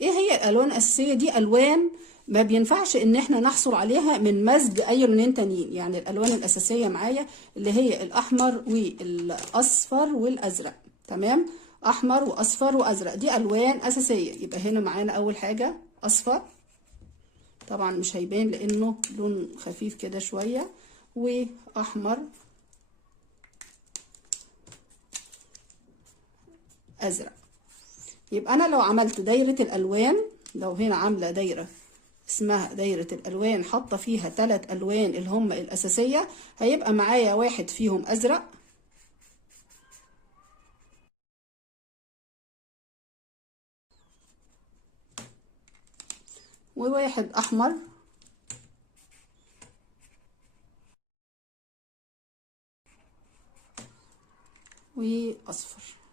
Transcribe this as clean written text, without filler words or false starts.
ايه هي الالوان الاساسيه دي؟ الوان ما بينفعش ان احنا نحصل عليها من مزج اي لونين تانيين. يعني الالوان الاساسيه معايا اللي هي الاحمر والاصفر والازرق. تمام، احمر واصفر وازرق دي الوان اساسيه. يبقى هنا معانا اول حاجه اصفر، طبعا مش هيبان لانه لون خفيف كده شويه، واحمر، ازرق. يبقى انا لو عملت دايره الالوان، لو هنا عامله دايره اسمها دايره الالوان، حاطه فيها 3 الوان اللي هم الاساسيه، هيبقى معايا واحد فيهم ازرق، وواحد احمر، واصفر.